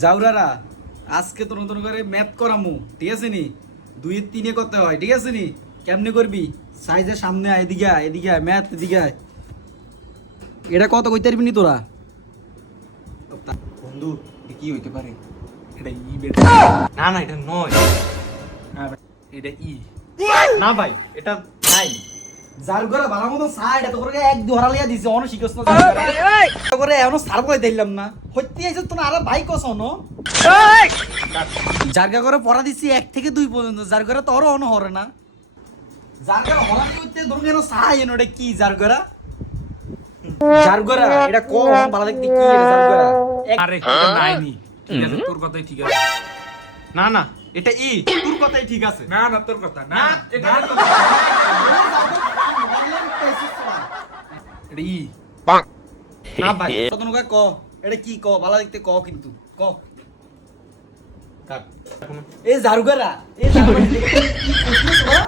জাউরারা আজকে তো নতুন করে ম্যাথ করামু, ঠিক আছে নি? 2 এর 3 করতে হয়, ঠিক আছে নি? কেমনে করবি? সাইজের সামনে আয়, এদিকে আয়, এদিকে আয়, ম্যাথ এদিকে আয়। এটা কত কইতে পারবি নি তোরা? বন্ধু এটা কি হইতে পারে? এটা ই বেটা। না না এটা নয়। না ভাই, এটা ই। না ভাই এটা নাই। যার করে ভালো মতো সাইড এত করে এক দুহারা লিয়া দিছে, অন শিখছ না এত করে এখনো সার বলে দিলাম না হইতে আইছ তোরা আর ভাই কস অন জারগা করে পড়া দিছি 1 থেকে 2 পর্যন্ত, যার করে তোর অন হরে না, যার করে হলা কইতে ধরুন কেন সাই এনো এটা কি জার করে এটা কম ভালো দেখতে কি এটা জার করে আরে এটা নাই নি। ঠিক আছে তোর কথাই ঠিক আছে। না না এটা ই। তোর কথাই ঠিক আছে। না না তোর কথা না। এটা এটা ই। না ভাই কত নকা ক এটা কি ক ভালো দেখতে ক কিন্তু ক কাট। এই জারুগারা এই জারুগারা দেখতে কি করছিস তোরা?